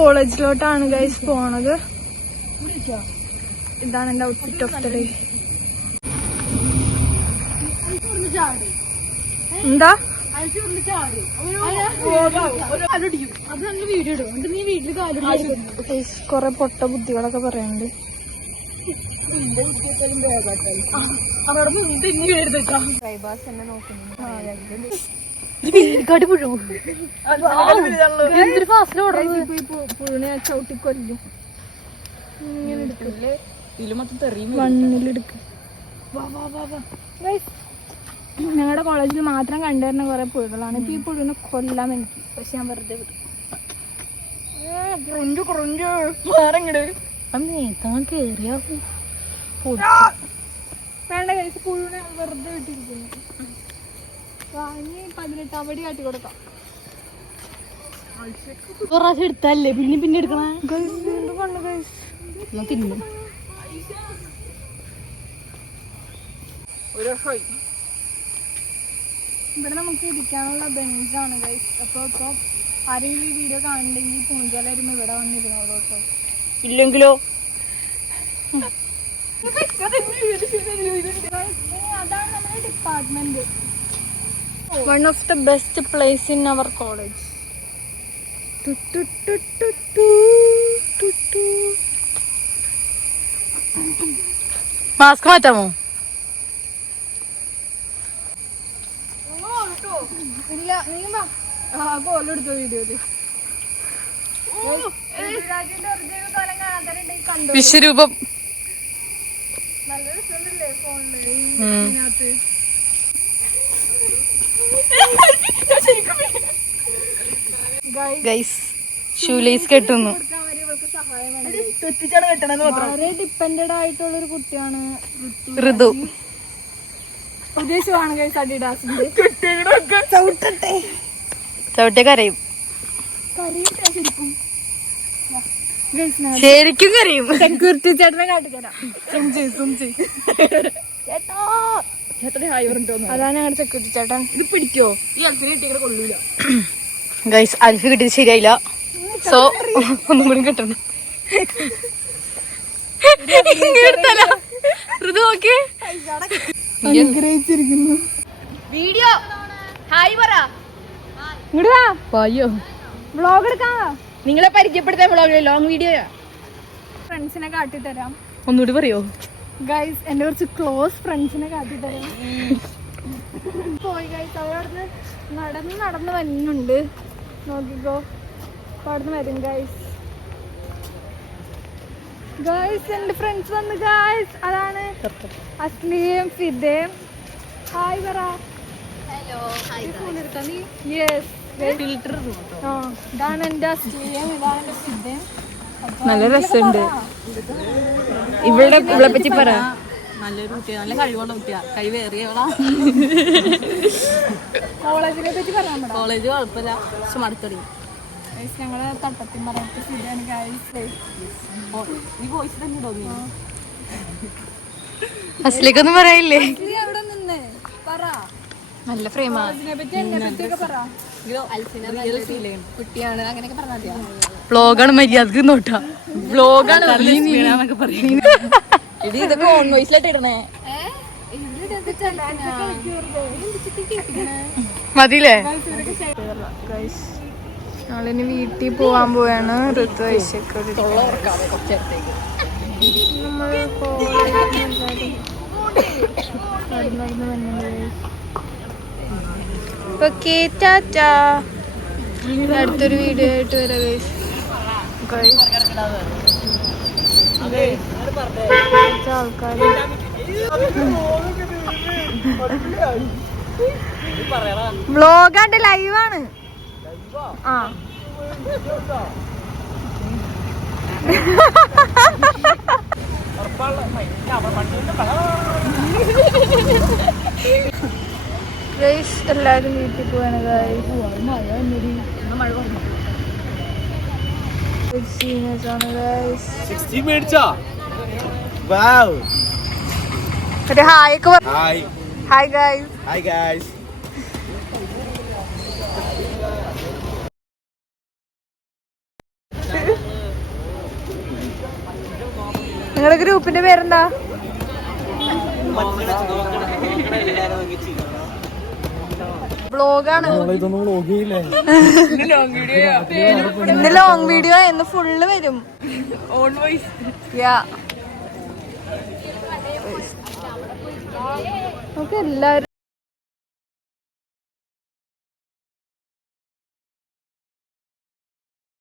കോളേജിലോട്ടാണ് guys പോണത്. ഇതാണ് എന്റെ ഔട്ട്ഫിറ്റ് ഓഫ് ദ ഡേ. എന്താ കൊറേ പൊട്ട ബുദ്ധികളൊക്കെ പറയാനുണ്ട്. പുഴുനെ ചവിട്ടിക്കൊല്ലും. ഞങ്ങളുടെ കോളേജിൽ മാത്രം കണ്ടുവരുന്ന കുറെ പുഴുകളാണ്. ഇപ്പൊ ഈ പുഴുവിനെ കൊല്ലാം എനിക്ക്. പക്ഷെ ഞാൻ വെറുതെ വിടും. കേറിയ വേണ്ട കഴിച്ച് പുഴുവിനെ വെറുതെ വിട്ടിരിക്കുന്നു. വാങ്ങി 18 പടി കാട്ടി കൊടുക്കാം. എടുത്തല്ലേ പിന്നെ പിന്നെ എടുക്കണ തിന്നു. ഇവിടെ നമുക്ക് ഇരിക്കാനുള്ള ബെഞ്ചാണ് ഗൈസ്. അപ്പോൾ ഇപ്പോൾ ആരെങ്കിലും ഈ വീഡിയോ കാണുന്നുണ്ടെങ്കിൽ പൂഞ്ചാലായിരുന്നു ഇവിടെ വന്നിരുന്നോളൂ കേട്ടോ. ഇല്ലെങ്കിലോ അതാണ് നമ്മുടെ department. One of the best place in our college. Mask മാറ്റാമോ? ഇല്ല നീ കോലെടുത്തോ വീഡിയോയില്. വിശ്വരൂപം നല്ല രസമല്ലേ ഫോണില് ഇതിനകത്ത്. ഗൈസ് ഷൂലേസ് കെട്ടുന്നു. വളരെ ഡിപ്പെൻഡഡ് ആയിട്ടുള്ള ഒരു കുട്ടിയാണ് ഋതു. പുതിയ ഷൂ ആണ് ഗൈസ് അഡിഡാസിന്റെ. ചവിട്ടിയ കരയും. ശരിക്കും കരയും. സെക്യൂരിറ്റി ചേട്ടനെ കാട്ടിത്തരാം. അതാണ് ഞങ്ങളുടെ സെക്യൂരിറ്റി ചേട്ടൻ. ഇത് പിടിക്കോ? ഈ അൽഫിനെ കിട്ടിയ കൊള്ളൂല. ഗൈസ് അൽഫി കിട്ടിയത് ശരിയായില്ല. സോ ഒന്നും കൂടി കിട്ടണം. ഋതു നോക്കി അനുഗ്രഹിച്ചിരിക്കുന്നു. വീഡിയോ ഹായ് പറ. വ്ളോഗ് എടുക്കാ. നിങ്ങളെ പരിചയപ്പെടുത്താൻ വ്ളോഗ് ലോങ് വീഡിയോ. ഫ്രണ്ട്സിനെ കാട്ടിത്തരാം. ഒന്നുകൂടി പറയോ ഗൈസ്? എന്റെ കുറച്ച് ക്ലോസ് ഫ്രണ്ട്സിനെ കാട്ടിത്തരാം. പോയി ഗൈസ്. അവരവിടുന്ന് നടന്ന് വരുന്നുണ്ട്. നോക്കിക്കോ അവിടുന്ന് വരും ഗൈസ്. എന്റെ ഫ്രണ്ട്സ് വന്ന് ഗൈസ്. അതാണ് അസ്ലിയും ഫിദയും. ഹായ് പറ. ഇതാണ് എന്റെ അസ്ലിയും, ഇതാണ് എന്റെ ഫിദയും. നല്ല രസമുണ്ട്. ഇവിടെ പറ്റി പറ. നല്ലൊരു കുട്ടിയാ, നല്ല കഴിവുള്ള കുട്ടിയാ, കഴിവേറിയവളാ. കോളേജിനെ പറ്റി പറയാൻ. കോളേജ് കുഴപ്പമില്ല, പക്ഷെ മടുത്തറിയും. ഞങ്ങള് തട്ടത്തിൻ പറഞ്ഞിട്ട് ഫിദയാണ് ഗൈസ്. ഈ വോയിസ് തന്നെ തോന്നി. അസ്ലിക്കൊന്നും പറയില്ലേ? അവിടെ നിന്ന് പറ. നല്ല ഫ്രെയിമാണ്. കുട്ടിയാണ് അങ്ങനെയൊക്കെ പറഞ്ഞാൽ വ്ളോഗാണ്. മര്യാദക്ക് നോട്ടാ. വ്ളോഗാണ് ഇതൊക്കെ ഓൺ വോയിസിലായിട്ട് ഇടണേ. മതിയില്ലേ? ഞങ്ങളിനി വീട്ടിൽ പോവാൻ പോവാണ്. ഋതു ഐശ്വര്യ ഓക്കെ ടാറ്റാ. അടുത്തൊരു വീഡിയോ ആയിട്ട് വരാം ആൾക്കാർ. വ്ളോഗാണ്ട് ലൈവാണ്. ആ എല്ലാരും വീട്ടിൽ പോവാണ്. ഒരു ഹായ് ഒക്കെ. Hi guys. നിങ്ങളുടെ ഗ്രൂപ്പിന്റെ പേരെന്താ? വ്ളോഗാണ്. ഇന്ന് ലോങ് വീഡിയോ എന്ന് ഫുള്ള് വരും. എല്ലാരും